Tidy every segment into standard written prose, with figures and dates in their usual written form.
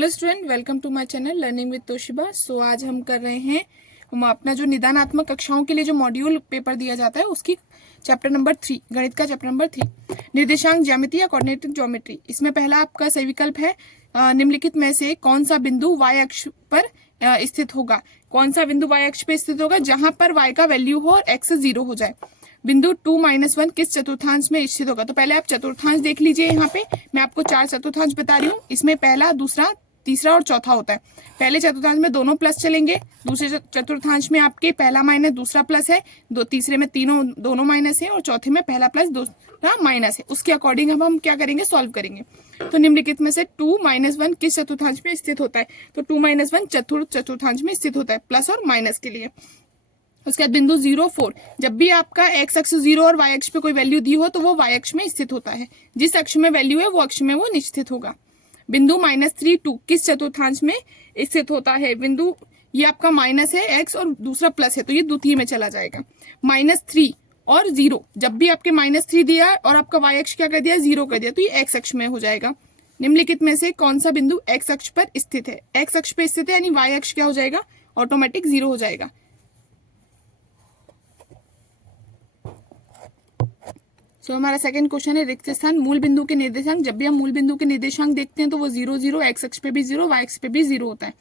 Hello student, welcome to my channel learning with Toshiba. So आज हम कर रहे हैं हम अपना जो निदानात्मक कक्षाओं के लिए जो मॉड्यूल पेपर दिया जाता है उसकी चैप्टर नंबर 3, गणित का चैप्टर नंबर 3, निर्देशांक ज्यामिति या कोऑर्डिनेटेड ज्योमेट्री। इसमें पहला आपका सही विकल्प है निम्नलिखित में से कौन सा बिंदु y अक्ष पर स्थित होगा। कौन सा बिंदु y अक्ष पे स्थित होगा? जहां पर y का वैल्यू हो और x 0 हो जाए। बिंदु 2-1 किस चतुर्थांश में स्थित होगा? तो पहले आप चतुर्थांश देख लीजिए। यहाँ पे मैं आपको 4 चतुर्थांश बता रही हूँ। इसमें पहला, दूसरा, तीसरा और चौथा होता है। पहले चतुर्थांश में दोनों प्लस चलेंगे, दूसरे चतुर्थांश में आपके पहला माइनस दूसरा प्लस है, तीसरे में दोनों माइनस है और चौथे में पहला प्लस दूसरा माइनस है। उसके अकॉर्डिंग अब हम क्या करेंगे, सॉल्व करेंगे। तो निम्नलिखित में से 2-1 किस चतुर्थांश में स्थित होता है? तो 2-1 चतुर्थांश में स्थित होता है, प्लस और माइनस के लिए। उसके बाद बिंदु 0-4, जब भी आपका x अक्ष 0 और y अक्ष पे कोई वैल्यू दी हो तो वो y अक्ष में स्थित होता है। जिस अक्ष में वैल्यू है वो अक्ष में वो निश्चित होगा। बिंदु -3-2 किस चतुर्थांश में स्थित होता है? बिंदु ये आपका माइनस है x और दूसरा प्लस है तो ये द्वितीय में चला जाएगा। -3 और 0, जब भी आपके -3 दिया और आपका y अक्ष क्या कर दिया, 0 कर दिया, तो ये x अक्ष में हो जाएगा। निम्नलिखित में से कौन सा बिंदु x अक्ष पर स्थित है? x अक्ष पे स्थित है यानी y अक्ष क्या हो जाएगा, ऑटोमेटिक 0 हो जाएगा। तो हमारा सेकंड क्वेश्चन है रिक्त स्थान मूल बिंदु के निर्देशांक। जब भी हम मूल बिंदु के निर्देशांक देखते हैं तो वो 0-0, x अक्ष पे भी 0, y अक्ष पे भी 0 होता है।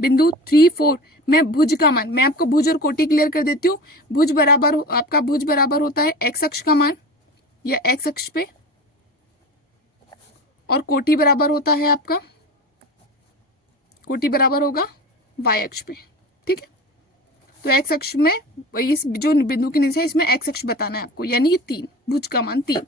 बिंदु 3-4 में भुज का मान, मैं आपको भुज और कोटि क्लियर कर देती हूँ। भुज बराबर होता है x अक्ष का मान या x अक्ष पे, और कोटि बराबर होता है आपका, कोटि बराबर होगा y अक्ष पे। ठीक है, तो x अक्ष में इस जो बिंदु के नीचे है इसमें x अक्ष बताना है आपको, यानी ये 3, भुज का मान 3।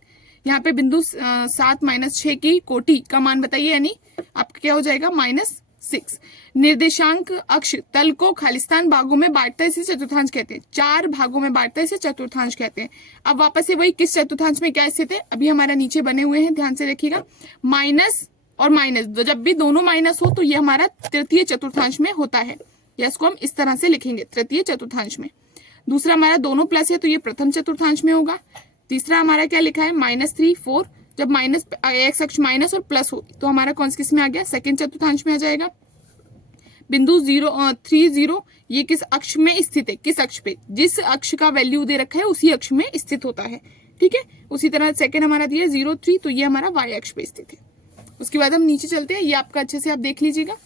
यहाँ पे बिंदु 7-6 की कोटि का मान बताइए, यानी आपका क्या हो जाएगा, -6। निर्देशांक अक्ष तल को खालिस्तान भागों में बांटता है, इसे चतुर्थांश कहते हैं। 4 भागों में बांटता है, इसे चतुर्थांश कहते हैं। अब वापस से वही, किस चतुर्थांश में क्या स्थित है, अभी हमारा नीचे बने हुए हैं, ध्यान से देखिएगा। माइनस और माइनस, जब भी दोनों माइनस हो तो ये हमारा तृतीय चतुर्थांश में होता है, या इसको हम इस तरह से लिखेंगे, तृतीय चतुर्थांश में। दूसरा हमारा दोनों प्लस है तो ये प्रथम चतुर्थांश में होगा। तीसरा हमारा क्या लिखा है, -3-4, जब माइनस x अक्ष माइनस और प्लस हो तो हमारा कौन किस में आ गया, सेकंड चतुर्थांश में आ जाएगा। बिंदु 3-0 ये किस अक्ष में स्थित है? किस अक्ष पे? जिस अक्ष का वैल्यू दे रखा है उसी अक्ष में स्थित होता है। ठीक है, उसी तरह सेकंड हमारा दिया 0-3, तो ये हमारा y अक्ष पे स्थित है। उसके बाद हम नीचे चलते हैं, ये आपका अच्छे से आप देख लीजिएगा।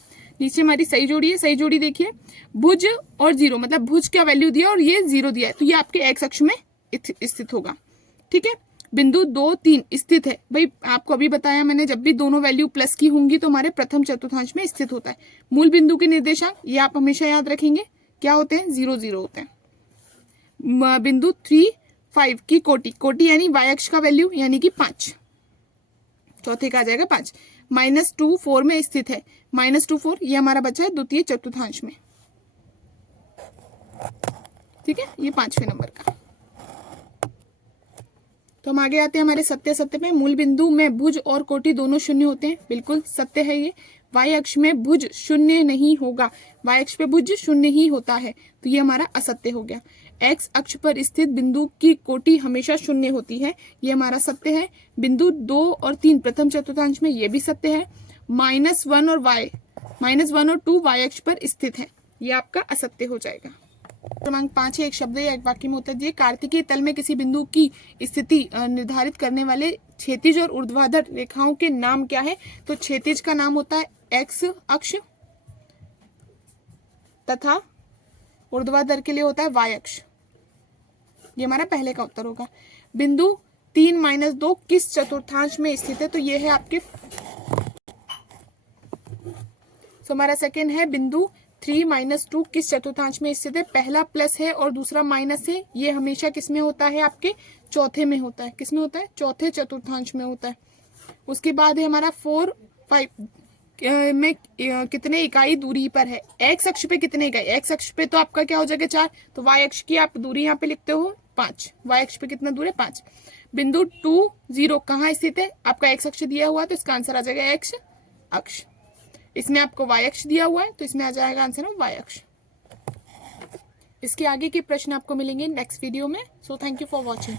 नीचे हमारी सही जोड़ी है, सही जोड़ी देखिए, भुज और 0, मतलब भुज का वैल्यू दिया और ये 0 दिया है तो ये आपके x अक्ष में स्थित होगा। ठीक है, बिंदु 2-3 स्थित है, भाई आपको अभी बताया मैंने, जब भी दोनों वैल्यू प्लस की होंगी तो हमारे प्रथम चतुर्थांश में स्थित होता है। मूल बिंदु के निर्देशांक ये आप हमेशा याद रखेंगे, क्या होते हैं, 0-0 होते हैं। बिंदु 3-5 की कोटि यानी y अक्ष का वैल्यू यानी कि 5, चौथे का आ जाएगा 5। -2-4 में स्थित है, -2-4 ये हमारा बचा है द्वितीय चतुर्थांश में। ठीक है, ये 5वें नंबर का। तो हम आगे आते हैं हमारे सत्य पे। मूल बिंदु में भुज और कोटि दोनों शून्य होते हैं, बिल्कुल सत्य है ये। y अक्ष में भुज शून्य नहीं होगा, y अक्ष पे भुज शून्य ही होता है, तो ये हमारा असत्य हो गया। x अक्ष पर स्थित बिंदु की कोटि हमेशा शून्य होती है, ये हमारा सत्य है। बिंदु 2 और 3 प्रथम चतुर्थांश में, ये भी सत्य है। -1 और 2 y अक्ष पर स्थित है, ये आपका असत्य हो जाएगा। क्रमांक 5 है, एक शब्द या एक वाक्य में उत्तर दिए। कार्तिकीय तल में किसी बिंदु की स्थिति निर्धारित करने वाले क्षैतिज और ऊर्ध्वाधर रेखाओं के नाम क्या है? तो क्षैतिज का नाम होता है x अक्ष तथा ऊर्ध्वाधर के लिए होता है y अक्ष, ये हमारा पहले का उत्तर होगा। बिंदु 3-2 किस चतुर्थांश में स्थित है? तो ये है आपके, तो हमारा सेकंड है बिंदु 3-2 किस चतुर्थांश में स्थित है? पहला प्लस है और दूसरा माइनस है, ये हमेशा किस में होता है, आपके चौथे में होता है। किस में होता है? चौथे चतुर्थांश में होता है। उसके बाद है हमारा 4-5 में कितने इकाई दूरी पर है? x अक्ष पे कितने इकाई? x अक्ष पे तो आपका क्या हो जाएगा 4, तो y अक्ष की आप दूरी यहाँ पे लिखते हो 5, y अक्ष पे कितना दूर है 5। बिंदु 2-0 कहाँ स्थित है? आपका x अक्ष दिया हुआ है तो इसका आंसर आ जाएगा x अक्ष। इसमें आपको y अक्ष दिया हुआ है तो इसमें आ जाएगा आंसर y अक्ष। इसके आगे के प्रश्न आपको मिलेंगे नेक्स्ट वीडियो में। So thank you for watching.